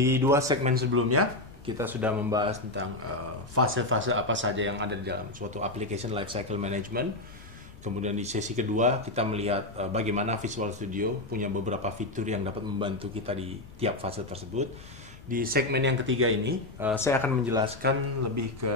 Di dua segmen sebelumnya, kita sudah membahas tentang fase-fase apa saja yang ada di dalam suatu application lifecycle management. Kemudian di sesi kedua, kita melihat bagaimana Visual Studio punya beberapa fitur yang dapat membantu kita di tiap fase tersebut. Di segmen yang ketiga ini, saya akan menjelaskan lebih ke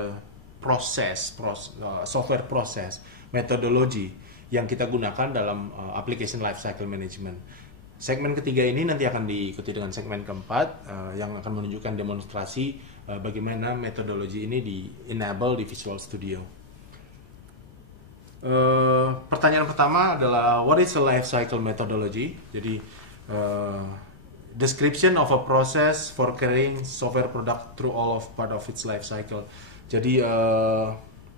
software proses, metodologi yang kita gunakan dalam application lifecycle management. Segmen ketiga ini nanti akan diikuti dengan segmen keempat yang akan menunjukkan demonstrasi bagaimana metodologi ini di-enable di Visual Studio. Pertanyaan pertama adalah what is a lifecycle methodology? Jadi description of a process for carrying software product through all of part of its life cycle. Jadi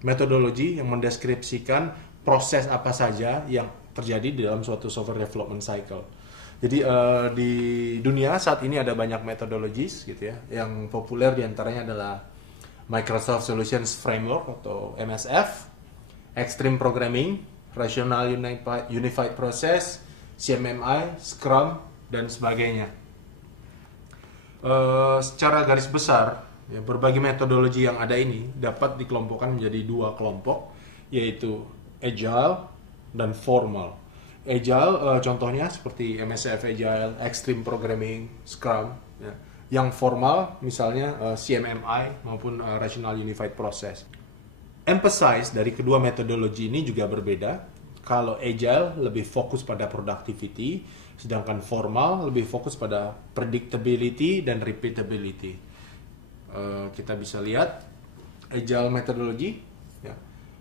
metodologi yang mendeskripsikan proses apa saja yang terjadi di dalam suatu software development cycle. Jadi di dunia saat ini ada banyak methodologies gitu ya. Yang populer diantaranya adalah Microsoft Solutions Framework atau MSF, Extreme Programming, Rational Unified Process, CMMI, Scrum, dan sebagainya. Secara garis besar, ya, berbagai metodologi yang ada ini dapat dikelompokkan menjadi dua kelompok, yaitu Agile dan Formal. Agile contohnya seperti MSF Agile, Extreme Programming, Scrum. Ya. Yang formal misalnya CMMI maupun Rational Unified Process. Emphasize dari kedua metodologi ini juga berbeda. Kalau Agile lebih fokus pada productivity, sedangkan formal lebih fokus pada predictability dan repeatability. Kita bisa lihat Agile methodology, ya,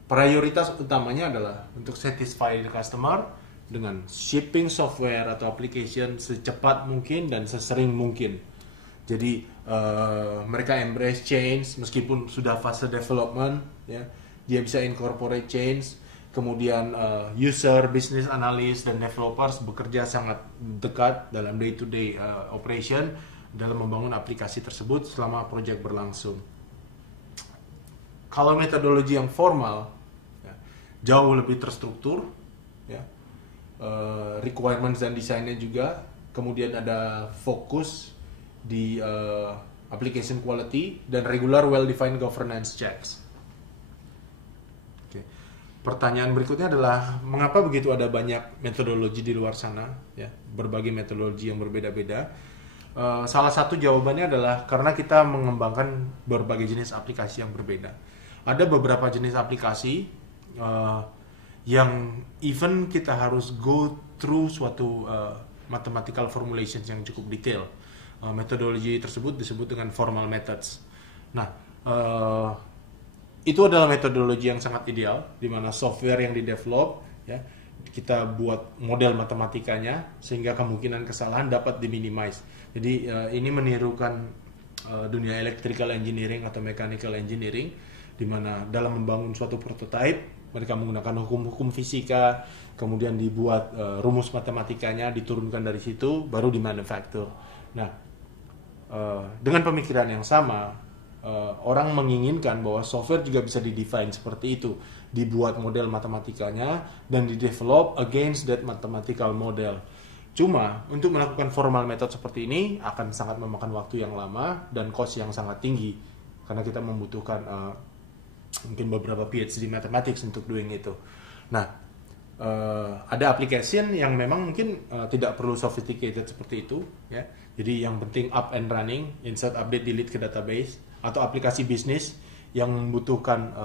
prioritas utamanya adalah untuk satisfy the customer dengan shipping software atau application secepat mungkin dan sesering mungkin. Jadi mereka embrace change meskipun sudah fase development, ya, dia bisa incorporate change. Kemudian user, business analyst, dan developers bekerja sangat dekat dalam day-to-day operation dalam membangun aplikasi tersebut selama project berlangsung. Kalau metodologi yang formal, ya, jauh lebih terstruktur, ya, requirements dan desainnya juga, kemudian ada fokus di application quality dan regular well-defined governance checks. Pertanyaan berikutnya adalah mengapa begitu ada banyak metodologi di luar sana, ya, berbagai metodologi yang berbeda-beda. Salah satu jawabannya adalah karena kita mengembangkan berbagai jenis aplikasi yang berbeda. Ada beberapa jenis aplikasi yang even kita harus go through suatu mathematical formulations yang cukup detail. Metodologi tersebut disebut dengan formal methods. Nah, itu adalah metodologi yang sangat ideal, di mana software yang di-develop, ya, kita buat model matematikanya sehingga kemungkinan kesalahan dapat diminimize. Jadi ini menirukan dunia electrical engineering atau mechanical engineering, di mana dalam membangun suatu prototype mereka menggunakan hukum-hukum fisika, kemudian dibuat rumus matematikanya, diturunkan dari situ, baru di-manufacture. Nah, dengan pemikiran yang sama, orang menginginkan bahwa software juga bisa di-define seperti itu, dibuat model matematikanya dan di-develop against that mathematical model. Cuma untuk melakukan formal method seperti ini akan sangat memakan waktu yang lama dan cost yang sangat tinggi karena kita membutuhkan mungkin beberapa PhD mathematics untuk doing itu. Nah, ada application yang memang mungkin tidak perlu sophisticated seperti itu, ya. Jadi yang penting up and running, insert, update, delete ke database, atau aplikasi bisnis yang membutuhkan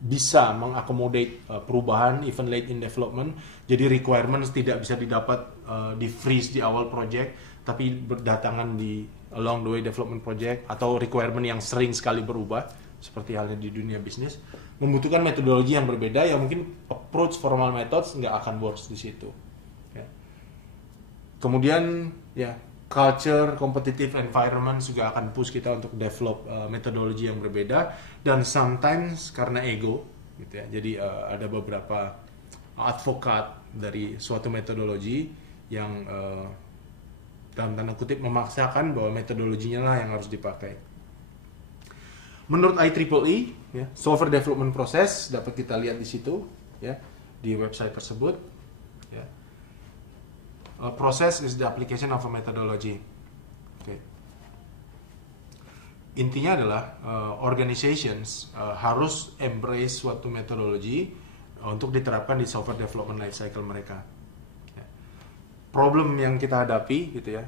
bisa mengakomodate perubahan even late in development. Jadi requirements tidak bisa didapat di freeze di awal project, tapi berdatangan di along the way development project, atau requirement yang sering sekali berubah seperti halnya di dunia bisnis, membutuhkan metodologi yang berbeda yang mungkin approach formal methods nggak akan works di situ. Ya. Kemudian ya, culture, competitive environment juga akan push kita untuk develop metodologi yang berbeda, dan sometimes karena ego gitu ya. Jadi ada beberapa advokat dari suatu metodologi yang dalam tanda kutip memaksakan bahwa metodologinya lah yang harus dipakai. Menurut IEEE, ya, software development process dapat kita lihat di situ, ya, di website tersebut. Ya. Process is the application of a methodology. Okay. intinya adalah organizations harus embrace suatu metodologi untuk diterapkan di software development life cycle mereka. Problem yang kita hadapi gitu ya,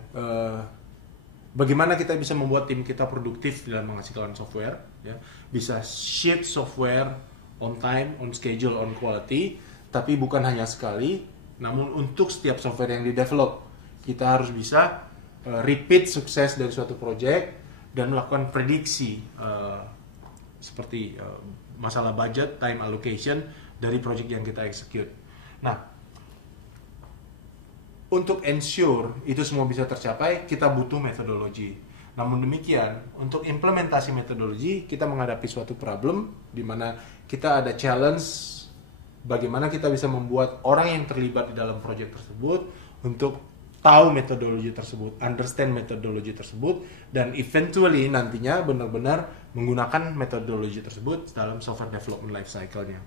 bagaimana kita bisa membuat tim kita produktif dalam menghasilkan software, ya, bisa ship software on time, on schedule, on quality, tapi bukan hanya sekali, namun untuk setiap software yang di-develop kita harus bisa repeat sukses dari suatu project dan melakukan prediksi seperti masalah budget, time allocation dari project yang kita execute. Nah, untuk ensure itu semua bisa tercapai, kita butuh metodologi. Namun demikian, untuk implementasi metodologi, kita menghadapi suatu problem di mana kita ada challenge bagaimana kita bisa membuat orang yang terlibat di dalam project tersebut untuk tahu metodologi tersebut, understand metodologi tersebut, dan eventually nantinya benar-benar menggunakan metodologi tersebut dalam software development life cycle-nya.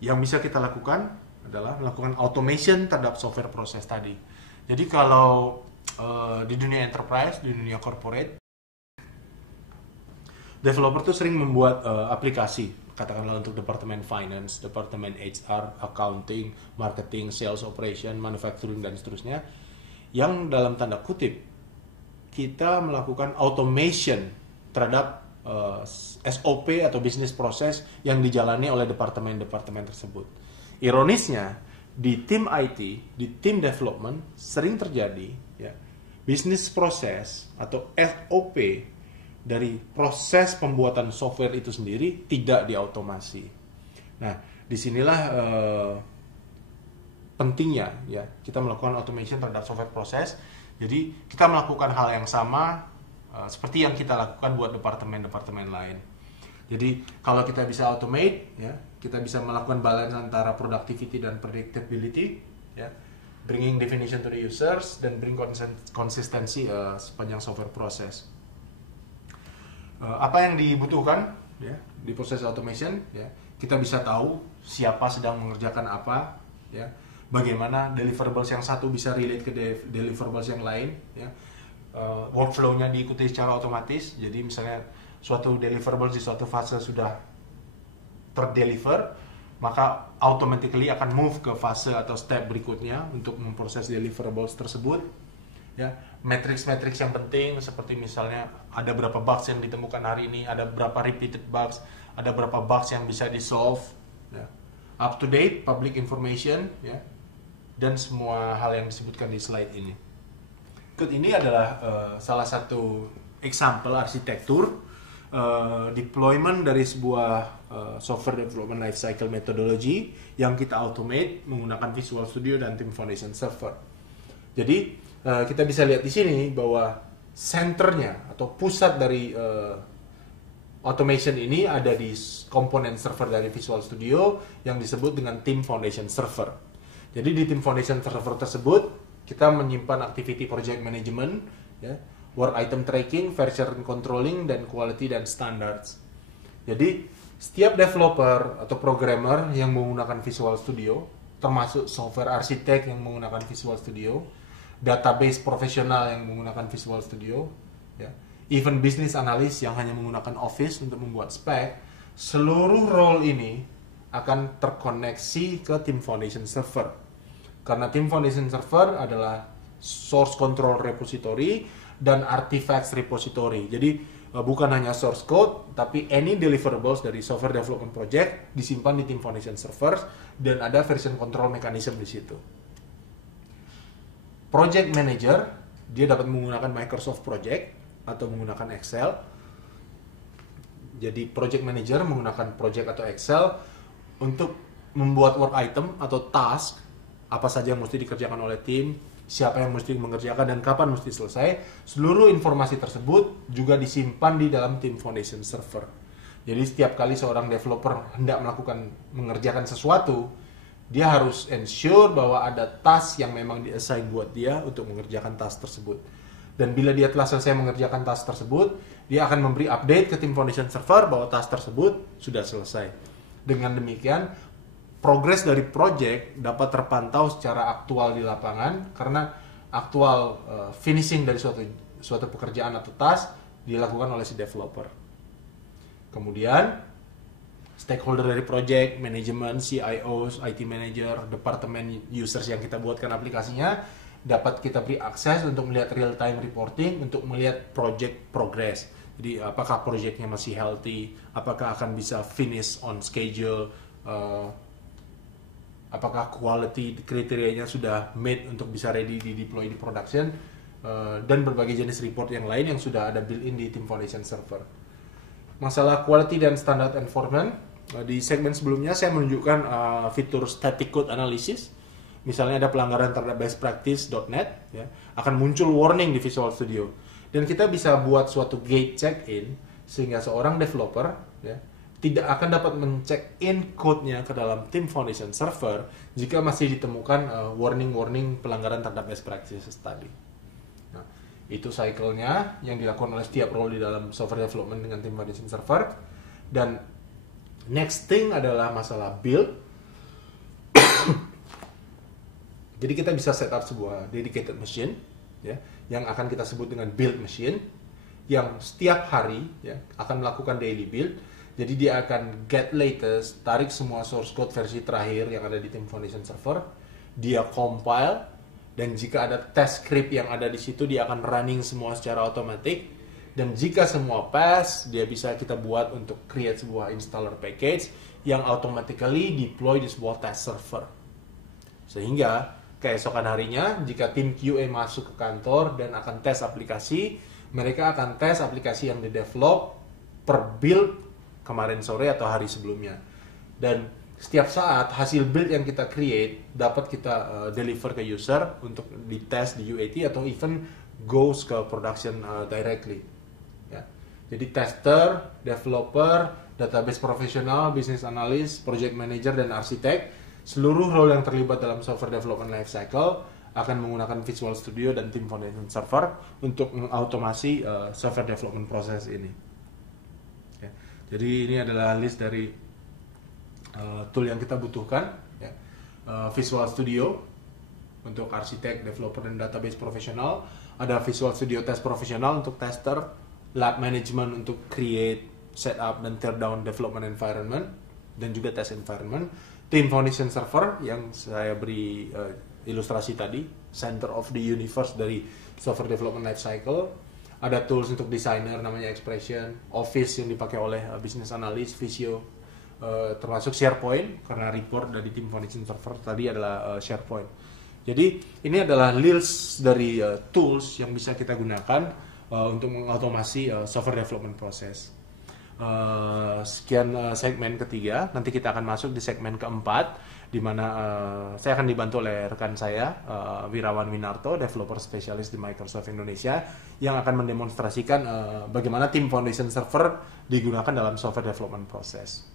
Yang bisa kita lakukan adalah melakukan automation terhadap software proses tadi. Jadi kalau di dunia enterprise, di dunia corporate, developer tuh sering membuat aplikasi, katakanlah untuk departemen finance, departemen HR, accounting, marketing, sales operation, manufacturing, dan seterusnya, yang dalam tanda kutip kita melakukan automation terhadap SOP atau business process yang dijalani oleh departemen-departemen tersebut. Ironisnya, di tim IT, di tim development sering terjadi ya, business process atau SOP dari proses pembuatan software itu sendiri tidak diautomasi. Nah, disinilah pentingnya ya kita melakukan automation terhadap software proses. Jadi kita melakukan hal yang sama seperti yang kita lakukan buat departemen-departemen lain. Jadi kalau kita bisa automate, ya kita bisa melakukan balance antara productivity dan predictability, ya, bringing definition to the users dan bring konsistensi sepanjang software proses. Apa yang dibutuhkan ya di proses automation, ya kita bisa tahu siapa sedang mengerjakan apa, ya bagaimana deliverables yang satu bisa relate ke deliverables yang lain, ya workflow-nya diikuti secara otomatis. Jadi misalnya suatu deliverables di suatu fase sudah terdeliver, maka automatically akan move ke fase atau step berikutnya untuk memproses deliverables tersebut. Ya, matrix-matrix yang penting seperti misalnya ada berapa bugs yang ditemukan hari ini, ada berapa repeated bugs, ada berapa bugs yang bisa di-solve, ya. Up to date public information, ya, dan semua hal yang disebutkan di slide ini. Berikut ini adalah salah satu example arsitektur deployment dari sebuah software development lifecycle methodology yang kita automate menggunakan Visual Studio dan Team Foundation Server. Jadi kita bisa lihat di sini bahwa centernya atau pusat dari automation ini ada di komponen server dari Visual Studio yang disebut dengan Team Foundation Server. Jadi di Team Foundation Server tersebut kita menyimpan activity project management, ya, work item tracking, version controlling, dan quality dan standards. Jadi setiap developer atau programmer yang menggunakan Visual Studio, termasuk software arsitek yang menggunakan Visual Studio, database profesional yang menggunakan Visual Studio, ya, even business analyst yang hanya menggunakan Office untuk membuat spek, seluruh role ini akan terkoneksi ke Team Foundation Server. Karena Team Foundation Server adalah source control repository dan artifacts repository. Jadi bukan hanya source code, tapi any deliverables dari software development project disimpan di Team Foundation Server dan ada version control mechanism di situ. Project Manager, dia dapat menggunakan Microsoft Project atau menggunakan Excel. Jadi Project Manager menggunakan Project atau Excel untuk membuat work item atau task, apa saja yang mesti dikerjakan oleh tim, siapa yang mesti mengerjakan dan kapan mesti selesai. Seluruh informasi tersebut juga disimpan di dalam Team Foundation Server. Jadi setiap kali seorang developer hendak mengerjakan sesuatu, dia harus ensure bahwa ada task yang memang di-assign buat dia untuk mengerjakan task tersebut. Dan bila dia telah selesai mengerjakan task tersebut, dia akan memberi update ke Team Foundation Server bahwa task tersebut sudah selesai. Dengan demikian, progres dari project dapat terpantau secara aktual di lapangan karena aktual finishing dari suatu pekerjaan atau task dilakukan oleh si developer. Kemudian stakeholder dari project, manajemen, CIOs, IT manager, departemen users yang kita buatkan aplikasinya dapat kita beri akses untuk melihat real time reporting, untuk melihat project progress. Jadi apakah projectnya masih healthy, apakah akan bisa finish on schedule, apakah quality kriterianya sudah made untuk bisa ready di deploy di production, dan berbagai jenis report yang lain yang sudah ada built-in di Team Foundation Server. Masalah quality dan standard enforcement, di segmen sebelumnya saya menunjukkan fitur static code analysis. Misalnya ada pelanggaran terhadap best practice.net, ya, akan muncul warning di Visual Studio. Dan kita bisa buat suatu gate check-in sehingga seorang developer, ya, tidak akan dapat men-check-in code-nya ke dalam Team Foundation Server jika masih ditemukan warning-warning pelanggaran terhadap best practices tadi. Nah, itu cycle-nya yang dilakukan oleh setiap role di dalam software development dengan Team Foundation Server. Dan next thing adalah masalah build. Jadi kita bisa setup sebuah dedicated machine, ya, yang akan kita sebut dengan build machine, yang setiap hari, ya, akan melakukan daily build. Jadi dia akan get latest, tarik semua source code versi terakhir yang ada di Team Foundation Server, dia compile, dan jika ada test script yang ada di situ, dia akan running semua secara otomatis. Dan jika semua pass, dia bisa kita buat untuk create sebuah installer package yang automatically deploy di sebuah test server. Sehingga keesokan harinya, jika tim QA masuk ke kantor dan akan tes aplikasi, mereka akan tes aplikasi yang di-develop per build kemarin sore atau hari sebelumnya. Dan setiap saat hasil build yang kita create dapat kita deliver ke user untuk dites di UAT atau even goes ke production directly. Ya. Jadi tester, developer, database profesional, business analyst, project manager, dan arsitek, seluruh role yang terlibat dalam software development lifecycle akan menggunakan Visual Studio dan Team Foundation Server untuk mengautomasi software development proses ini. Ya. Jadi ini adalah list dari tool yang kita butuhkan. Ya. Visual Studio untuk arsitek, developer, dan database profesional. Ada Visual Studio Test Profesional untuk tester, Lab Management untuk create, setup, dan tear down development environment, dan juga test environment. Team Foundation Server yang saya beri ilustrasi tadi, center of the universe dari software development lifecycle. Ada tools untuk designer namanya Expression, Office yang dipakai oleh business analyst, Visio, termasuk SharePoint karena report dari Team Foundation Server tadi adalah SharePoint. Jadi ini adalah list dari tools yang bisa kita gunakan untuk mengautomasi software development process. Sekian segmen ketiga. Nanti kita akan masuk di segmen keempat, di mana saya akan dibantu oleh rekan saya, Wirawan Winarto, developer spesialis di Microsoft Indonesia, yang akan mendemonstrasikan bagaimana Team Foundation Server digunakan dalam software development process.